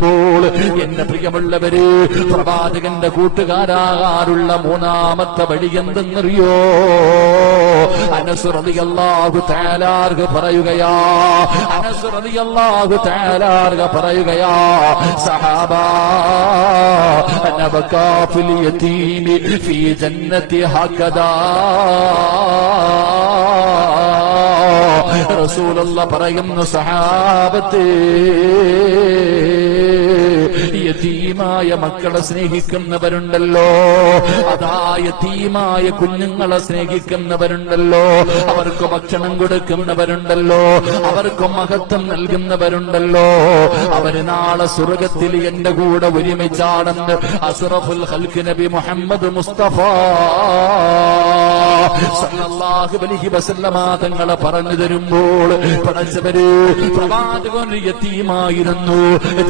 പ്പോൾ എന്റെ പ്രിയമുള്ളവര് പ്രവാചകന്റെ കൂട്ടുകാരാകാനുള്ള മൂന്നാമത്തെ വഴി എന്തെന്നറിയോ? അനസുറതിയല്ലാഹു താലാർഗ് പറയുകയാ. അനസുറതിയല്ലാഹു താലാർഗ് പറയുകയാ. സഹാബ നബകാഫിൽ യതീമി ഫീ ജന്നത്തി റസൂലുള്ള പറയുന്നു സഹാബത്തേ യതീമായ മക്കളെ സ്നേഹിക്കുന്നവരുണ്ടല്ലോ. അതാ യതീമായ കുഞ്ഞുങ്ങളെ സ്നേഹിക്കുന്നവരുണ്ടല്ലോ. അവർക്ക് ഭക്ഷണം കൊടുക്കുന്നവരുണ്ടല്ലോ. അവർക്ക് മഹത്വം നൽകുന്നവരുണ്ടല്ലോ. അവർ നാളെ സ്വർഗത്തിൽ എന്റെ കൂടെ ഒരുമിച്ചാണെന്ന് അസുറഫുൽ ഹൽക്ക് നബി മുഹമ്മദ് മുസ്തഫ തങ്ങളെ പറഞ്ഞു തരുമ്പോൾ പ്രവാചകൻ യത്തീമായിരുന്നു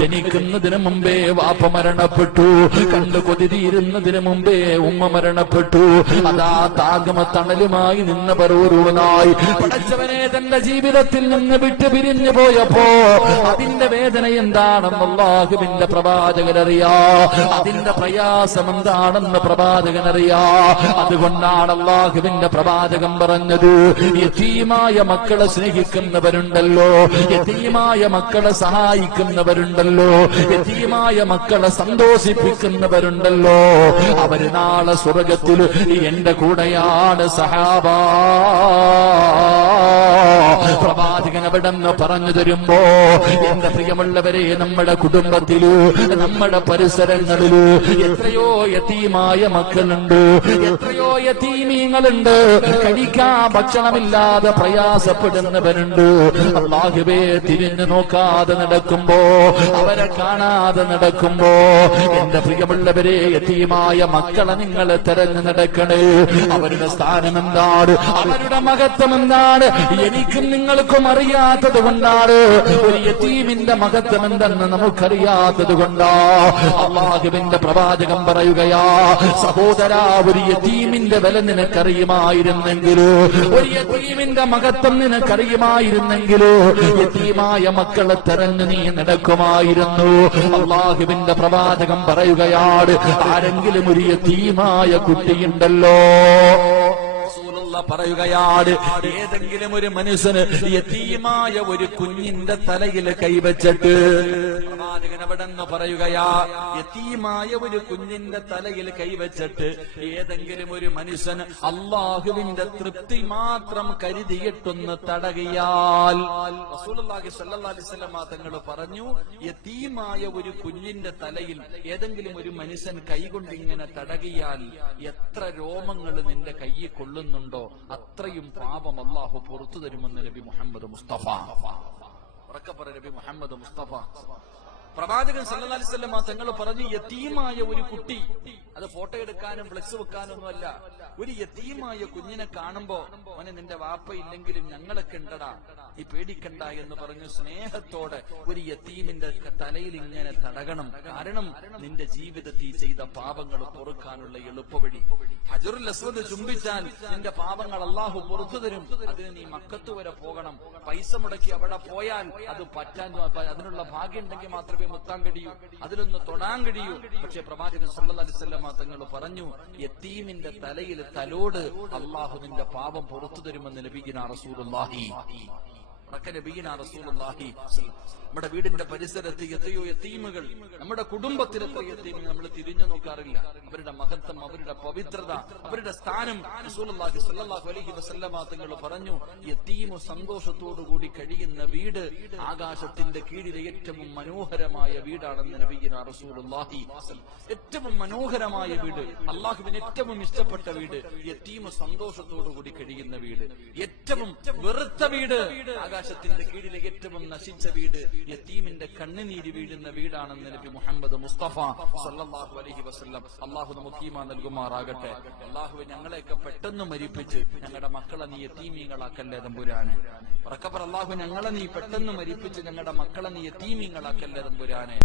ജനിക്കുന്നതിന് മുമ്പേ വാപ്പ മരണപ്പെട്ടു. കണ്ടു കൊതിരിയിരുന്നതിന് മുമ്പേ ഉമ്മ മരണപ്പെട്ടു. അതാ താഗമ തണലുമായി നിന്ന ഓരോന്നായി പഠിച്ചവനെ തന്റെ ജീവിതത്തിൽ നിന്ന് വിട്ടു പിരിഞ്ഞു പോയപ്പോ അതിന്റെ വേദന എന്താണെന്ന് അള്ളാഹുവിന്റെ പ്രവാചകനറിയാ അതിന്റെ പ്രയാസം എന്താണെന്ന് പ്രവാചകനറിയാ അതുകൊണ്ടാണ് അള്ളാഹുവിന്റെ പ്രവാചകൻ പറഞ്ഞത്. യതീമായ മക്കളെ സ്നേഹിക്കുന്നവരുണ്ടല്ലോ. യതീമായ മക്കളെ സഹായിക്കുന്നവരുണ്ടല്ലോ. യതീമായ മക്കളെ സന്തോഷിപ്പിക്കുന്നവരുണ്ടല്ലോ. അവർ നാളെ സ്വർഗത്തിൽ എന്റെ കൂടെയാണ് സഹാബ. അവിടെ നിന്ന് പറഞ്ഞു തരുമ്പോ എന്റെ പ്രിയമുള്ളവരെ നമ്മുടെ കുടുംബത്തിലു നമ്മുടെ പരിസരങ്ങളിലു എത്രയോ യതീമായ മക്കളുണ്ട് എത്രയോ യതീമീങ്ങളുണ്ട് കഴിക്കാൻ ഭക്ഷണമില്ലാതെ പ്രയാസപ്പെടുന്നവരുണ്ട്. അള്ളാഹുവേ തിരിഞ്ഞു നോക്കാതെ നടക്കുമ്പോ അവരെ കാണാതെ നടക്കുമ്പോ എന്റെ പ്രിയമുള്ളവരെ യതീമായ മക്കളെ നിങ്ങൾ തെരഞ്ഞു നടക്കണേ. അവരുടെ സ്ഥാനം എന്താണ് അവരുടെ മഹത്വം എന്താണ് എനിക്കും നിങ്ങൾക്കും അറിയാത്തത് കൊണ്ടാണ് ഒരു യതീമിന്റെ മഹത്വം എന്തെന്ന് നമുക്കറിയാത്തത് കൊണ്ടാ. അള്ളാഹുവിന്റെ പ്രവാചകം പറയുകയാ സഹോദര ഒരു യതീമിന്റെ വില നിനക്കറിയുമായിരുന്നെങ്കിലോ? ഒരു യതീമിന്റെ മഹത്വം നിനക്കറിയുമായിരുന്നെങ്കിലോ? യതീമായ മക്കളെ തെരഞ്ഞു നീ നടക്കുമായിരുന്നു. അള്ളാഹുവിന്റെ പ്രവാചകം പറയുകയാണ് ആരെങ്കിലും ഒരു യതീമായ കുട്ടിയുണ്ടല്ലോ. പറയുകയാണ് ഏതെങ്കിലും ഒരു മനുഷ്യന് യതീമായ ഒരു കുഞ്ഞിന്റെ തലയിൽ കൈവച്ചിട്ട് പ്രവാചകൻ അവിടെ നിന്ന് പറയുകയാ യതീമായ ഒരു കുഞ്ഞിന്റെ തലയിൽ കൈവച്ചിട്ട് ഏതെങ്കിലും ഒരു മനുഷ്യൻ അള്ളാഹുവിന്റെ തൃപ്തി മാത്രം കരുതിയിട്ടൊന്ന് തടകിയാൽ. തങ്ങൾ പറഞ്ഞു യതീമായ ഒരു കുഞ്ഞിന്റെ തലയിൽ ഏതെങ്കിലും ഒരു മനുഷ്യൻ കൈകൊണ്ട് ഇങ്ങനെ തടകിയാൽ എത്ര രോമങ്ങൾ നിന്റെ കയ്യിൽ കൊള്ളുന്നുണ്ടോ അത്രയും പാപം അള്ളാഹു പുറത്തു തരുമെന്ന് നബി മുഹമ്മദ് മുസ്തഫ. ഉറക്കപ്പറ നബി മുഹമ്മദ് മുസ്തഫ. പ്രവാചകൻ സല്ലല്ലാഹു അലൈഹി വസല്ലം തങ്ങൾ പറഞ്ഞു യത്തീമായ ഒരു കുട്ടി. അത് ഫോട്ടോ എടുക്കാനും ഫ്ലെക്സ് വെക്കാനും ഒന്നുമല്ല. ഒരു യത്തീമായ കുഞ്ഞിനെ കാണുമ്പോ അവനെ നിന്റെ വാപ്പ ഇല്ലെങ്കിലും ഞങ്ങളൊക്കെ ഉണ്ടടാ. നീ പേടിക്കണ്ട എന്ന് പറഞ്ഞു സ്നേഹത്തോടെ ഒരു യത്തീമിന്റെ തലയിൽ ഇങ്ങനെ തടകണം. കാരണം നിന്റെ ജീവിതത്തിൽ ചെയ്ത പാപങ്ങൾ പൊറുക്കാനുള്ള എളുപ്പവഴി. ഹജറുൽ അസ്വദ് ചുംബിച്ചാൽ നിന്റെ പാപങ്ങൾ അള്ളാഹു പുറത്തു തരും. അതിന് നീ മക്കത്ത് വരെ പോകണം. പൈസ മുടക്കി അവിടെ പോയാൽ അത് പറ്റാൻ അതിനുള്ള ഭാഗ്യം ഉണ്ടെങ്കിൽ മാത്രമേ മുത്താൻ കഴിയൂ. അതിലൊന്ന് തൊടാൻ കഴിയൂ. പക്ഷെ പ്രവാചകൻ വസല്ലമ തങ്ങൾ പറഞ്ഞു യത്തീമിന്റെ തലയിൽ തലോട് അള്ളാഹു നിന്റെ പാപം പുറത്തു തരുമെന്ന് ലഭിക്കുന്ന റസൂലുള്ളാഹി. നമ്മുടെ വീടിന്റെ പരിസരത്ത് എത്രയോ എത്തീമുകൾ നമ്മുടെ കുടുംബത്തിൽ എത്രയോ എത്തീമുകൾ നമ്മൾ തിരിഞ്ഞു നോക്കാറില്ല. അവരുടെ മഹത്വം അവരുടെ പവിത്രത അവരുടെ സ്ഥാനം അലൈഹി വസല്ലമ തങ്ങൾ പറഞ്ഞു. എത്തീമു സന്തോഷത്തോടു കൂടി കഴിയുന്ന വീട് ആകാശത്തിന്റെ കീഴിലെ ഏറ്റവും മനോഹരമായ വീടാണെന്ന് നബീന റസൂലുള്ളാഹി ഏറ്റവും മനോഹരമായ വീട് അള്ളാഹുവിന് ഏറ്റവും ഇഷ്ടപ്പെട്ട വീട് എത്തീമു സന്തോഷത്തോടു കൂടി കഴിയുന്ന വീട്. ഏറ്റവും വെറുത്ത വീട് ആകാശത്തിന്റെ കീഴിലെ ഏറ്റവും നശിച്ച വീട് യത്തീമിന്റെ കണ്ണുനീര് വീഴുന്ന വീടാണെന്ന് നബി മുഹമ്മദ് മുസ്തഫ സല്ലാഹു അലഹി വസല്ലം അള്ളാഹു നമുക്ക് ഈമാ നൽകുമാറാകട്ടെ. അള്ളാഹു ഞങ്ങളെയൊക്കെ പെട്ടെന്ന് മരിപ്പിച്ച് ഞങ്ങളുടെ മക്കളെ നീ യത്തീമീങ്ങളാക്കല്ലേ തമ്പുരാനെ. ഉറക്കപ്പറ അള്ളാഹു ഞങ്ങളെ നീ പെട്ടെന്ന് മരിപ്പിച്ച് ഞങ്ങളുടെ മക്കളെ നീ യത്തീമീങ്ങളാക്കല്ലേ തമ്പുരാനെ.